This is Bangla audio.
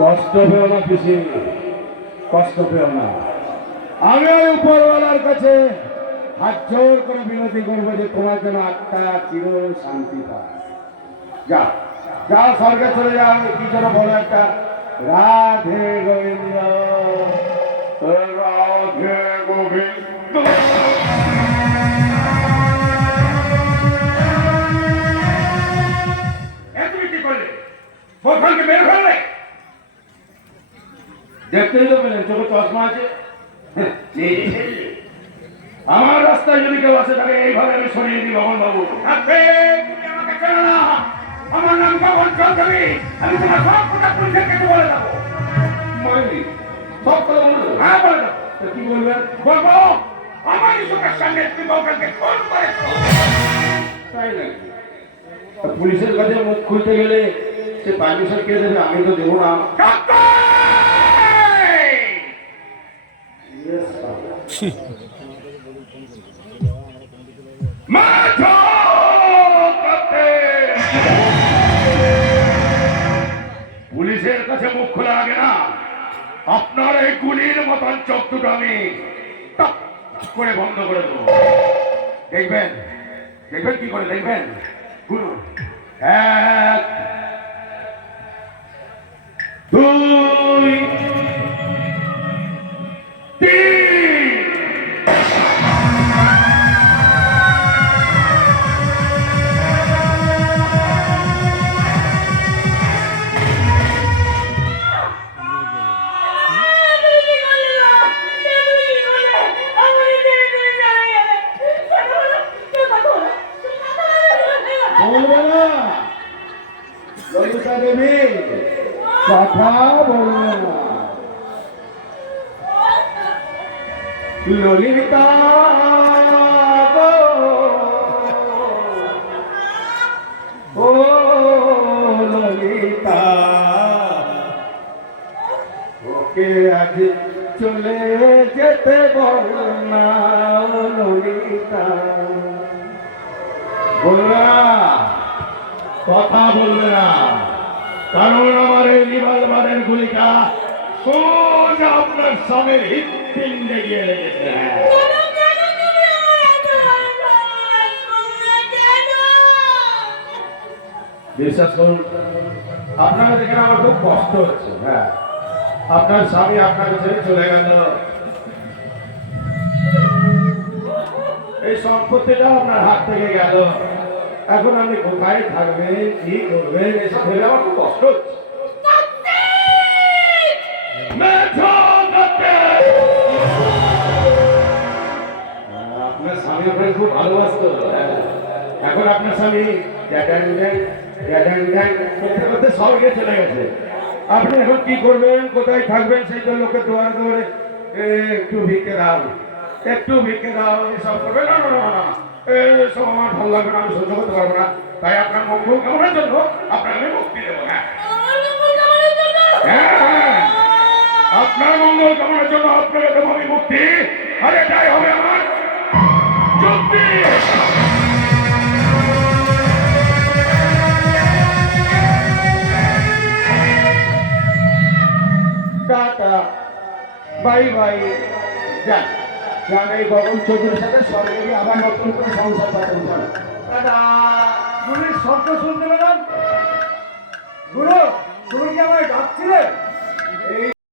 কষ্ট পেও না পিসি, কষ্ট পেও না। আমি ওই উপরওয়ালার কাছে হাত জোর করে বিনতি করবো যে তোমার যেন আত্মা চির শান্তি পায়। যা যাও, স্বর্গে চলে যাও। কি যেন বলো একটা, রাধে গোবিন্দ, রাধে গোবিন্দ। তুমি কি করলে? বউখানকে বের করলে? দেখতেই তো পেলেন, চোখে চশমা আছে। আমার রাস্তায় যদি কেউ আসে তাকে এইভাবে আমি সরিয়ে দিই ভগবান বাবু। তুমি আমাকে চেনো না। আমার নাম ভগবান চৌধুরী। আমি তোমার সব কথা পুলিশের কাছে বলে দেবো। মাইনি সব কথা বলবো। হ্যাঁ, বলে দেবো। তা কি বলবেন? বলবো আমার চোখের সামনে তুমি বউখানকে খুন করেছো। তাই নাকি? তা পুলিশের কাছে মুখ খুলতে গেলে সে পারমিশন কে দেবে? আমি তো দেবো না। Yes, sir. পুলিশের কাছে মুখ খোলা লাগে না। আপনার এই গুলির মতন চোখ দুটো আমি টপ করে বন্ধ করে দেবো। দেখবেন, দেখবেন কি করে, দেখবেন। শুনুন, 1 2 3। বলবো না ললিতা দেবী, কথা বলবো না। ললিতা গো, ও ললিতা, ওকে আজ চলে যেতে বল না ললিতা। বলবে না, কথা বলবে না, কারণ আমার এই রিভলভারের গুলিটা সোজা আপনার স্বামীর হৃৎপিণ্ডে গিয়ে লেগেছে। বিশ্বাস করুন, আপনাকে দেখে আমার খুব কষ্ট হচ্ছে। হ্যাঁ, আপনার স্বামী আপনাকে ছেড়ে চলে গেল, এই সম্পত্তিটা আপনার হাত থেকে গেল। এখন আপনি কোথায় থাকবেন, কি করবেন, এসব ভেবে আমার খুব কষ্ট হচ্ছে। আপনার স্বামী আপনাকে খুব ভালোবাসতো। এখন আপনার স্বামী করতে করতে স্বর্গে চলে গেছে। আপনি এখন কি করবেন, কোথায় থাকবেন, সেই জন্য লোকের দুয়ারে দুয়ারে একটু ভিক্ষে দাও, একটু ভিক্ষে দাও, এসব করবে না। না না না, এসব আমার ভালো লাগবে না, আমি সহ্য করতে পারবো না। তাই আপনার মঙ্গল কামনার জন্য আপনাকে আমি মুক্তি দেবো। হ্যাঁ হ্যাঁ, আপনার মঙ্গল কামনার জন্য আপনাকে দেবো আমি মুক্তি। আরে এটাই হবে আমার চুক্তি। Tata, bye bye. যান যান, এই গগন চৌধুরীর সাথে স্বর্গে আবার নতুন করে সংসার পাঠান। টাটা। পুলিশ শব্দ শুনতে পেলাম,